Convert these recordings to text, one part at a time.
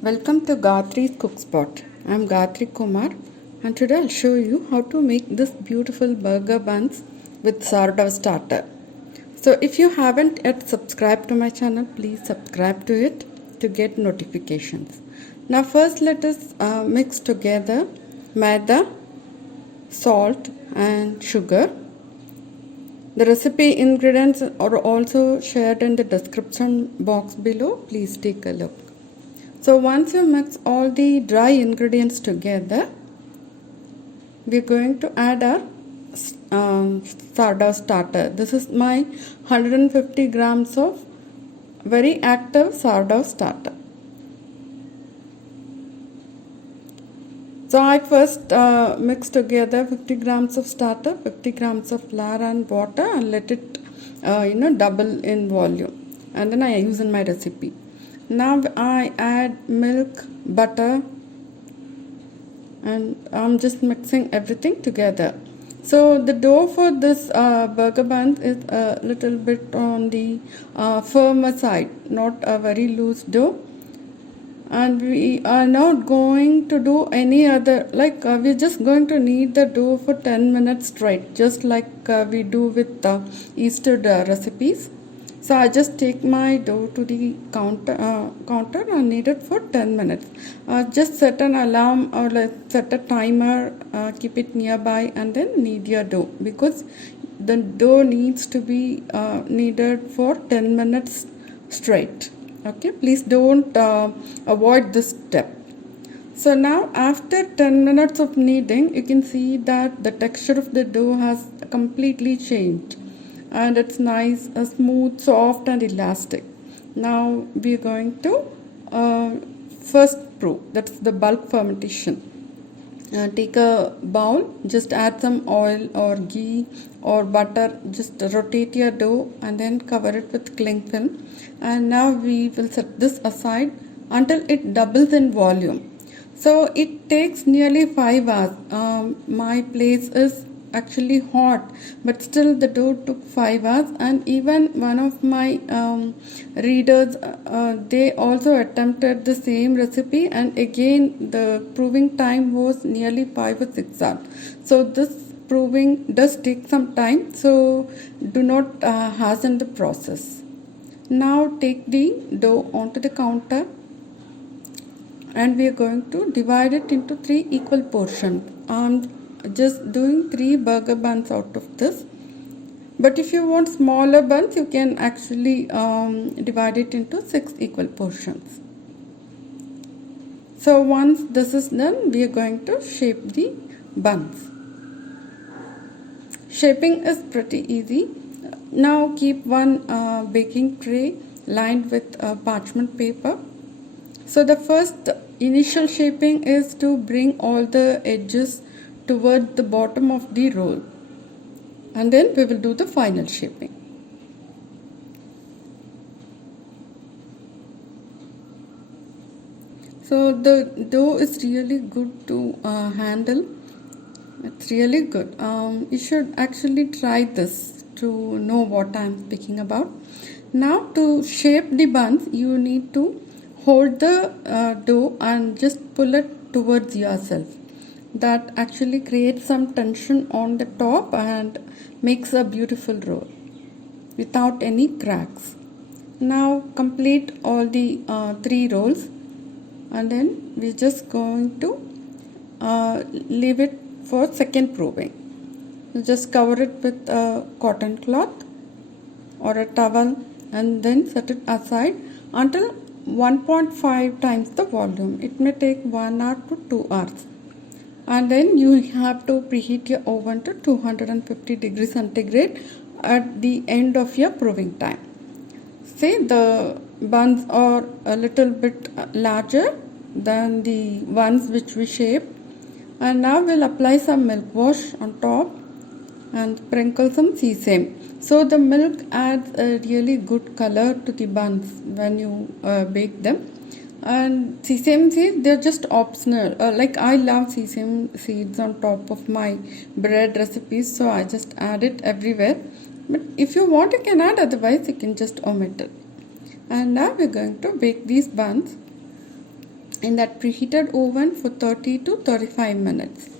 Welcome to GAYATHRI'S Cook Spot. I'm Gayatri Kumar and today I'll show you how to make this beautiful burger buns with sourdough starter. So if you haven't yet subscribed to my channel, please subscribe to it to get notifications. Now first let us mix together maida, salt and sugar. The recipe ingredients are also shared in the description box below. Please take a look. So once you mix all the dry ingredients together, we are going to add our sourdough starter. This is my 150 grams of very active sourdough starter. So I first mix together 50 grams of starter, 50 grams of flour and water and let it double in volume, and then I use in my recipe. Now I add milk, butter, and I'm just mixing everything together. So the dough for this burger buns is a little bit on the firmer side, not a very loose dough. And we are not going to do any other, we're just going to knead the dough for 10 minutes straight, just like we do with Yeast Burger recipes. So I just take my dough to the counter and knead it for 10 minutes. Just set an alarm or set a timer, keep it nearby, and then knead your dough, because the dough needs to be kneaded for 10 minutes straight. Okay, please don't avoid this step. So now after 10 minutes of kneading, you can see that the texture of the dough has completely changed and it's nice, smooth, soft and elastic. Now we are going to first prove, that's the bulk fermentation. Take a bowl, just add some oil or ghee or butter, just rotate your dough and then cover it with cling film. And now we will set this aside until it doubles in volume. So it takes nearly 5 hours. My place is actually hot, but still the dough took 5 hours, and even one of my readers, they also attempted the same recipe, and again the proving time was nearly 5 or 6 hours. So this proving does take some time, so do not hasten the process. Now take the dough onto the counter and we are going to divide it into 3 equal portions. Just doing 3 burger buns out of this, but if you want smaller buns, you can actually divide it into 6 equal portions. So once this is done, we are going to shape the buns. Shaping is pretty easy. Now keep one baking tray lined with parchment paper. So the first initial shaping is to bring all the edges toward the bottom of the roll, and then we will do the final shaping. So the dough is really good to handle. It's really good. You should actually try this to know what I am speaking about. Now to shape the buns, you need to hold the dough and just pull it towards yourself. That actually creates some tension on the top and makes a beautiful roll without any cracks. Now complete all the 3 rolls, and then we're just going to leave it for second proving. So just cover it with a cotton cloth or a towel and then set it aside until 1.5 times the volume. It may take 1 hour to 2 hours. And then you have to preheat your oven to 250 degrees centigrade at the end of your proving time. Say the buns are a little bit larger than the ones which we shaped, and now we'll apply some milk wash on top and sprinkle some sesame. So the milk adds a really good color to the buns when you bake them. And sesame seeds, they're just optional. I love sesame seeds on top of my bread recipes, so I just add it everywhere. But if you want, you can add, otherwise you can just omit it. And now we're going to bake these buns in that preheated oven for 30 to 35 minutes.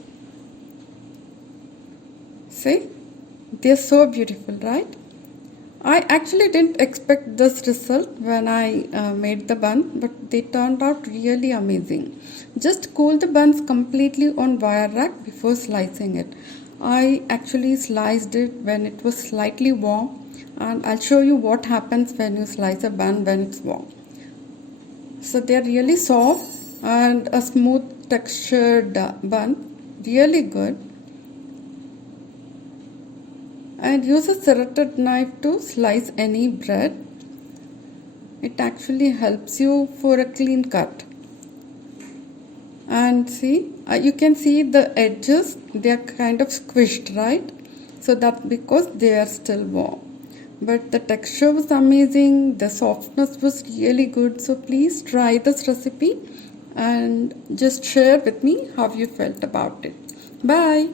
See, they're so beautiful, right? I actually didn't expect this result when I made the bun, but they turned out really amazing. Just cool the buns completely on wire rack before slicing it. I actually sliced it when it was slightly warm, and I'll show you what happens when you slice a bun when it's warm. So they're really soft and a smooth textured bun, really good. And use a serrated knife to slice any bread. It actually helps you for a clean cut. And see, you can see the edges, they are kind of squished, right? So that's because they are still warm. But the texture was amazing, the softness was really good. So please try this recipe and just share with me how you felt about it. Bye.